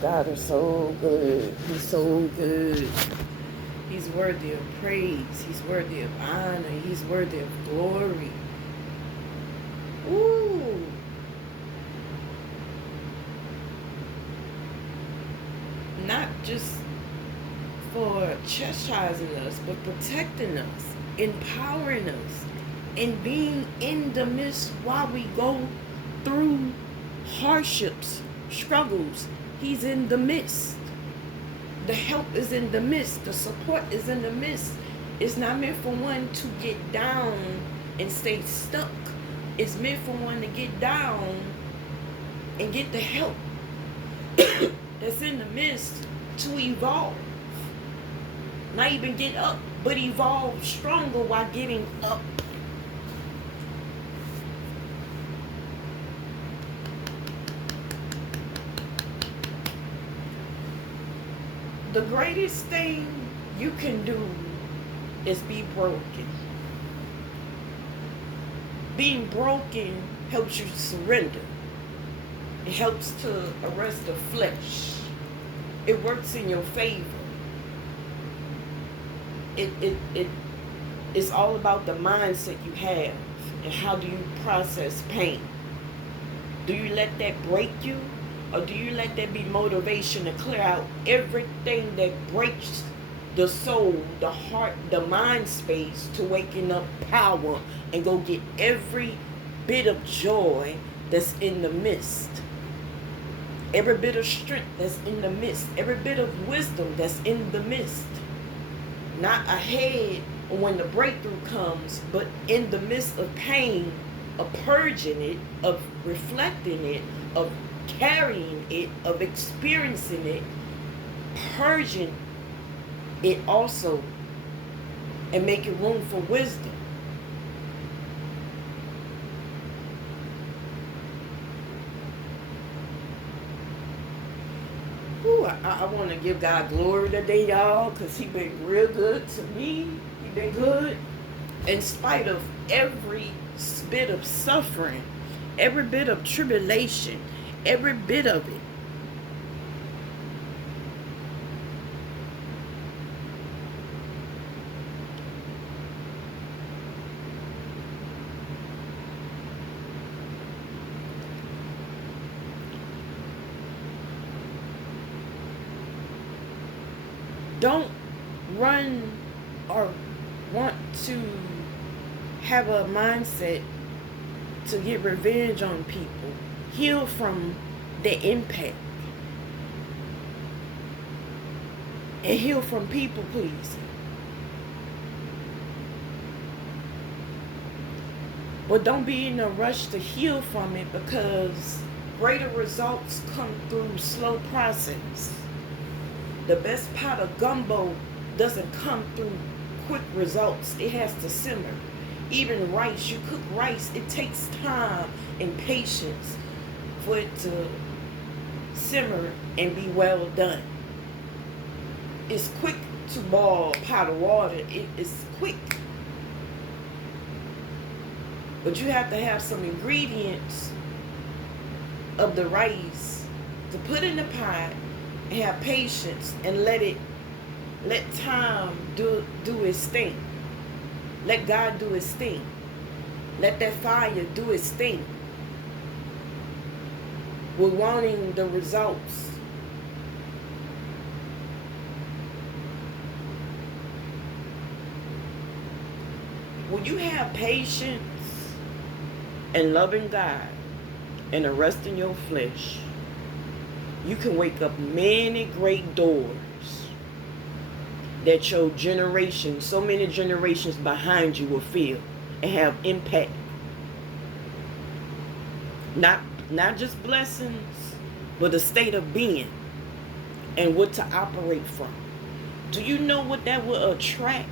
God is so good. He's so good. He's worthy of praise. He's worthy of honor. He's worthy of glory. Ooh. Not just for chastising us, but protecting us, empowering us, and being in the midst while we go through hardships, struggles. He's in the midst. The help is in the midst. The support is in the midst. It's not meant for one to get down and stay stuck. It's meant for one to get down and get the help that's in the midst to evolve. Not even get up, but evolve stronger while getting up. The greatest thing you can do is be broken. Being broken helps you surrender. It helps to arrest the flesh. It works in your favor. It's all about the mindset you have and how do you process pain. Do you let that break you, or do you let that be motivation to clear out everything that breaks the soul, the heart, the mind space to waking up power and go get every bit of joy that's in the midst, every bit of strength that's in the midst, every bit of wisdom that's in the midst? Not ahead when the breakthrough comes, but in the midst of pain, of purging it, of reflecting it, of carrying it, of experiencing it, purging it also, and making room for wisdom. Ooh, I want to give God glory today, y'all, because He been real good to me. He been good in spite of every bit of suffering, every bit of tribulation, every bit of it. Don't run or want to have a mindset to get revenge on people. Heal from the impact. And heal from people pleasing. But don't be in a rush to heal from it, because greater results come through slow process. The best pot of gumbo doesn't come through quick results. It has to simmer. Even rice, you cook rice, it takes time and patience for it to simmer and be well done. It's quick to boil a pot of water. It is quick. But you have to have some ingredients of the rice to put in the pot, and have patience and let time do its thing. Let God do His thing. Let that fire do its thing. We're wanting the results. When you have patience and loving God and arresting your flesh, you can wake up many great doors that your generation, so many generations behind you, will feel and have impact. Not just blessings, but a state of being and what to operate from. Do you know what that will attract?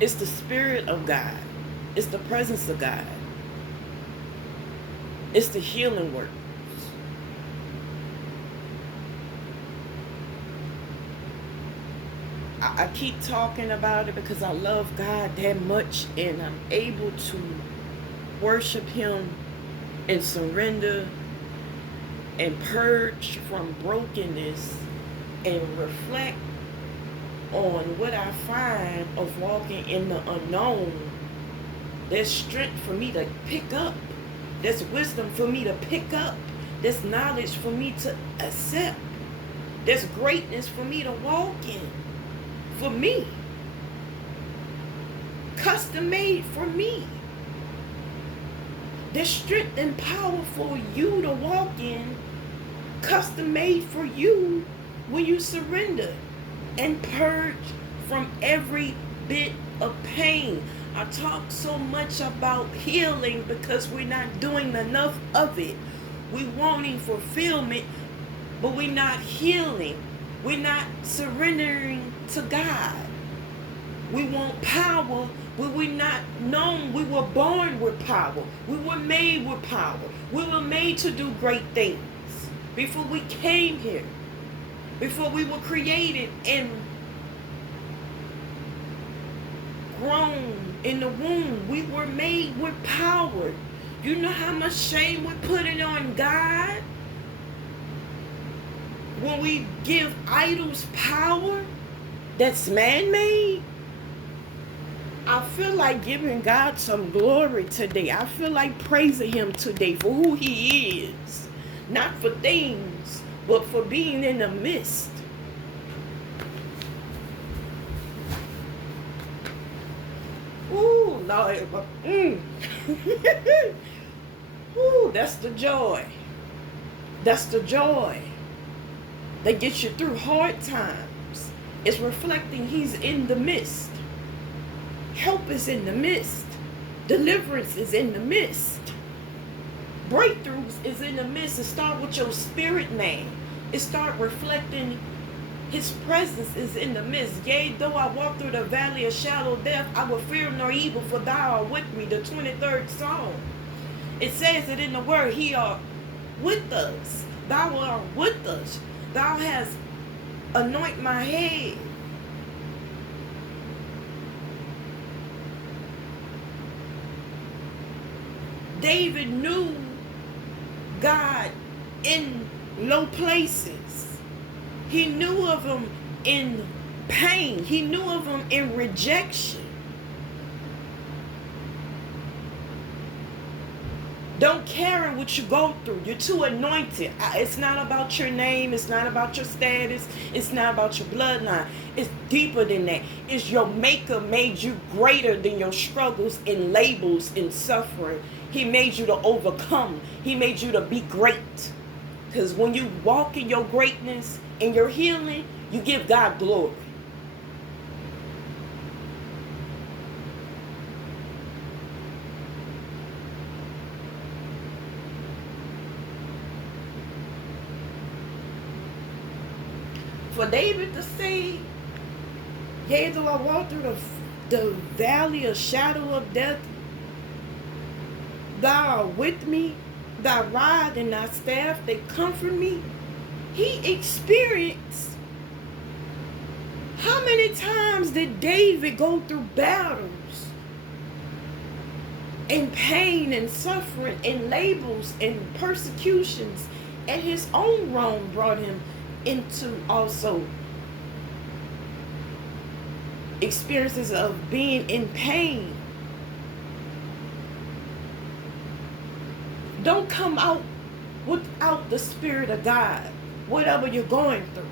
It's the Spirit of God. It's the presence of God. It's the healing work. I keep talking about it because I love God that much, and I'm able to worship Him and surrender and purge from brokenness and reflect on what I find of walking in the unknown. There's strength for me to pick up. There's wisdom for me to pick up. There's knowledge for me to accept. There's greatness for me to walk in. For me. Custom made for me. There's strength and power for you to walk in. Custom made for you when you surrender and purge from every bit of pain. I talk so much about healing because we're not doing enough of it. We wanting fulfillment, but we're not healing. We're not surrendering to God. We want power, but we're not known. We were born with power. We were made with power. We were made to do great things before we came here. Before we were created and grown in the womb, we were made with power. You know how much shame we're putting on God when we give idols power that's man-made? I feel like giving God some glory today. I feel like praising Him today for who He is. Not for things, but for being in the midst. Ooh, Lord. Ooh, that's the joy. That's the joy that gets you through hard times. It's reflecting He's in the midst. Help is in the midst. Deliverance is in the midst. Breakthroughs is in the midst. It start with your spirit man. It start reflecting His presence is in the midst. Yea, though I walk through the valley of shadow of death, I will fear no evil, for thou art with me. The 23rd Psalm. It says it in the word, He are with us. Thou art with us. Thou hast anointed my head. David knew God in low places. He knew of Him in pain. He knew of Him in rejection. Don't carry what you go through. You're too anointed. It's not about your name. It's not about your status. It's not about your bloodline. It's deeper than that. It's your Maker made you greater than your struggles and labels and suffering. He made you to overcome. He made you to be great. Because when you walk in your greatness and your healing, you give God glory. For David to say, yea, though I walk through the valley of shadow of death, thou art with me, thy rod and thy staff, they comfort me. He experienced, how many times did David go through battles and pain and suffering and labels and persecutions, and his own wrong brought him into also experiences of being in pain. Don't come out without the Spirit of God, whatever you're going through.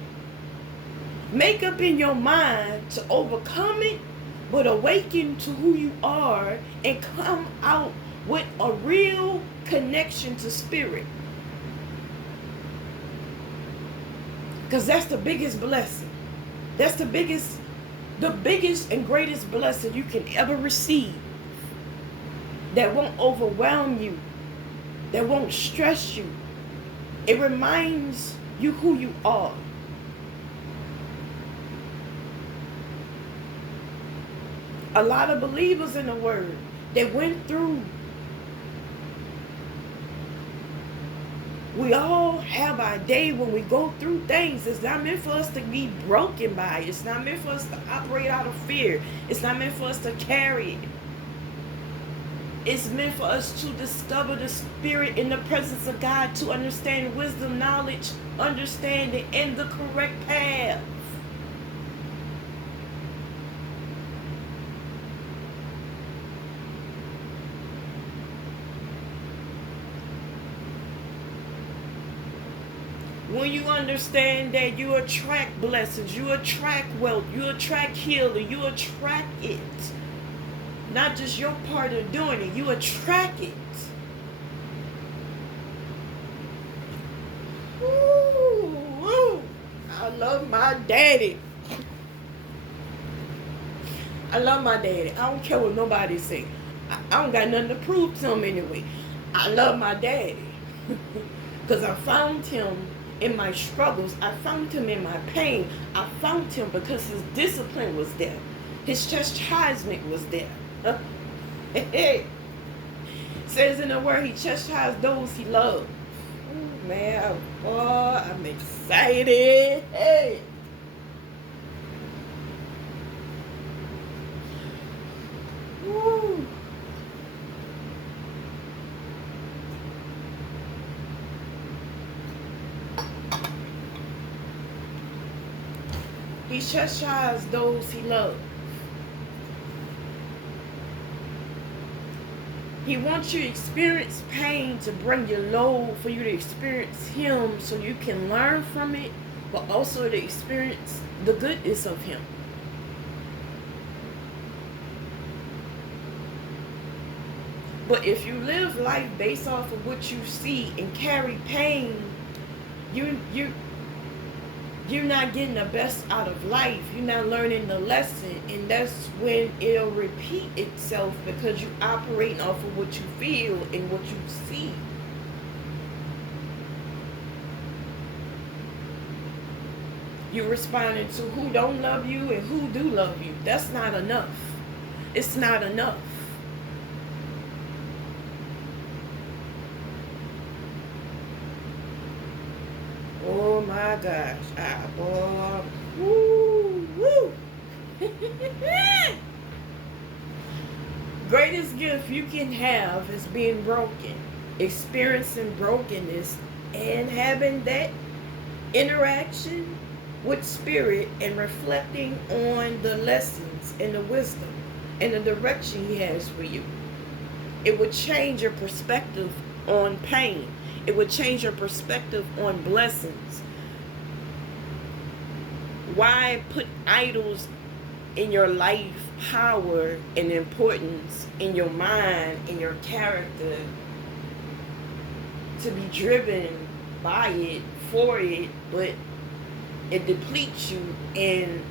Make up in your mind to overcome it, but awaken to who you are and come out with a real connection to Spirit. Because that's the biggest blessing. That's the biggest and greatest blessing you can ever receive. That won't overwhelm you. That won't stress you. It reminds you who you are. A lot of believers in the Word that went through We all have our day when we go through things. It's not meant for us to be broken by it. It's not meant for us to operate out of fear. It's not meant for us to carry it. It's meant for us to discover the Spirit in the presence of God, to understand wisdom, knowledge, understanding, and the correct path. When you understand that you attract blessings, you attract wealth, you attract healing, you attract it. Not just your part of doing it, you attract it. Ooh, I love my daddy. I love my daddy. I don't care what nobody say. I don't got nothing to prove to him anyway. I love my daddy. Because I found him in my struggles. I found him in my pain. I found him because his discipline was there. His chastisement was there. Says in the word, he chastised those he loved. Ooh, man, boy, I'm excited. Hey. Woo. He chastised those he loved. He wants you to experience pain to bring you low, for you to experience him so you can learn from it, but also to experience the goodness of him. But if you live life based off of what you see and carry pain, you're not getting the best out of life. You're not learning the lesson. And that's when it'll repeat itself, because you're operating off of what you feel and what you see. You're responding to who don't love you and who do love you. That's not enough. It's not enough. Oh my gosh. Boy. Woo, woo. Greatest gift you can have is being broken, experiencing brokenness, and having that interaction with Spirit and reflecting on the lessons and the wisdom and the direction he has for you. It would change your perspective on pain. It would change your perspective on blessings. Why put idols in your life, power and importance in your mind, in your character, to be driven by it, for it, but it depletes you, and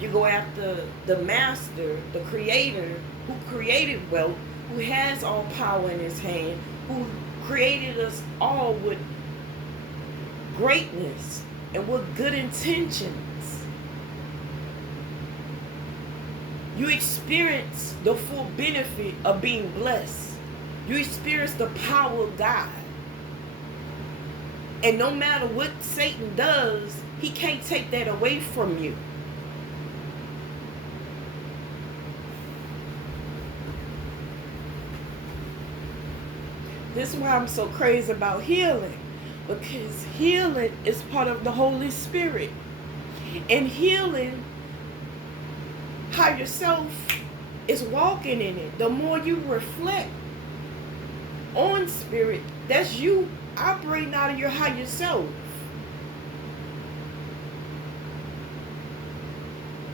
you go after the master, the creator, who created wealth, who has all power in his hand, who created us all with greatness and with good intentions. You experience the full benefit of being blessed. You experience the power of God. And no matter what Satan does, he can't take that away from you. This is why I'm so crazy about healing. Because healing is part of the Holy Spirit. And healing, how yourself is walking in it. The more you reflect on Spirit, that's you operating out of your higher self.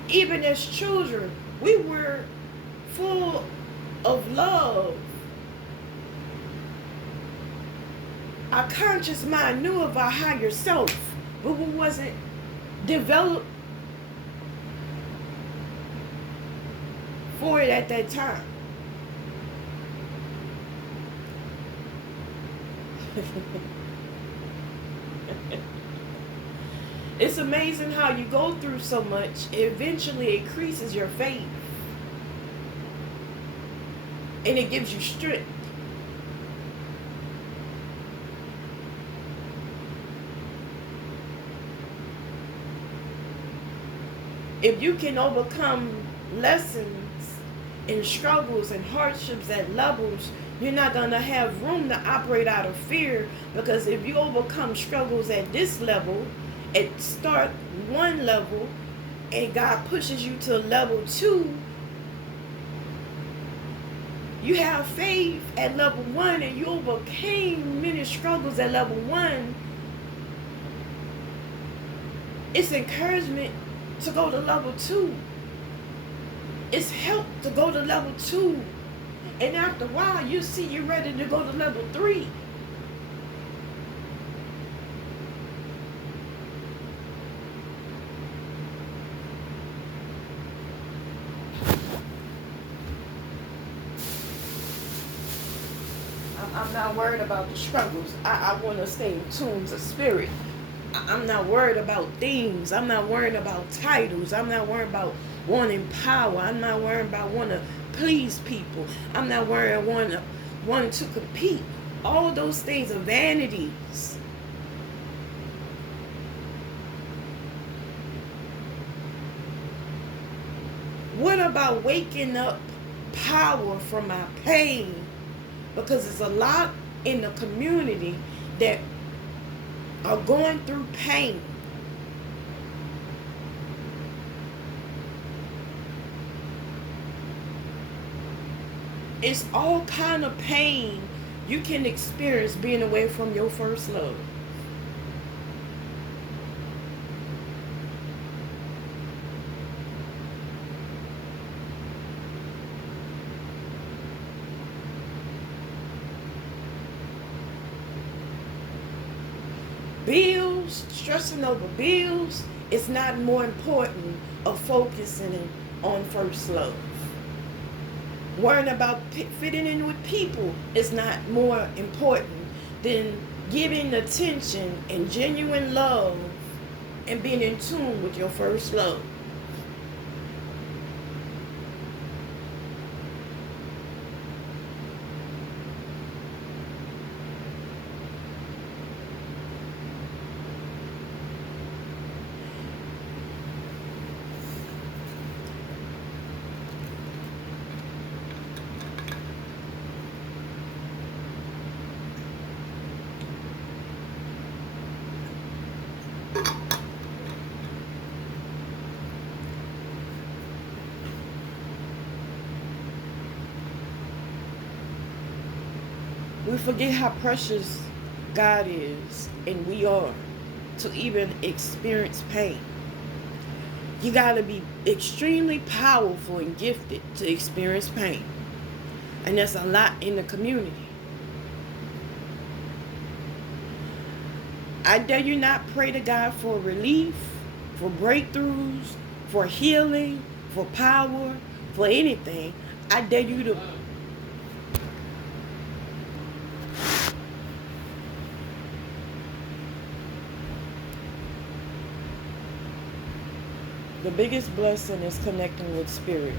Even as children, we were full of love. Our conscious mind knew of our higher self, but we wasn't developed for it at that time. It's amazing how you go through so much, eventually it increases your faith. And it gives you strength. If you can overcome lessons and struggles and hardships at levels, you're not going to have room to operate out of fear, because if you overcome struggles at this level, it start one level and God pushes you to level 2, you have faith at level 1 and you overcame many struggles at level 1, it's encouragement to go to level 2. It's help to go to level 2. And after a while, you see you're ready to go to level 3. I'm not worried about the struggles. I want to stay in tune to spirit. I'm not worried about things. I'm not worried about titles. I'm not worried about wanting power. I'm not worried about wanting to please people. I'm not worried wanting to compete. All those things are vanities. What about waking up power from my pain? Because there's a lot in the community that are going through pain. It's all kind of pain you can experience being away from your first love. Bills, stressing over bills, is not more important of focusing on first love. Worrying about fitting in with people is not more important than giving attention and genuine love and being in tune with your first love. We forget how precious God is and we are to even experience pain. You got to be extremely powerful and gifted to experience pain. And that's a lot in the community. I dare you not pray to God for relief, for breakthroughs, for healing, for power, for anything. I dare you to the biggest blessing is connecting with spirit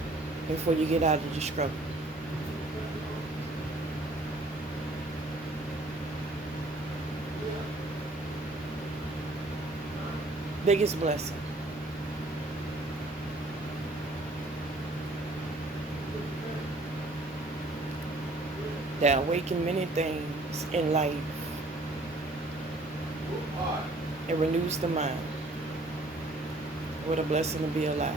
before you get out of the struggle. Biggest blessing. That awaken many things in life. It renews the mind. What a blessing to be alive.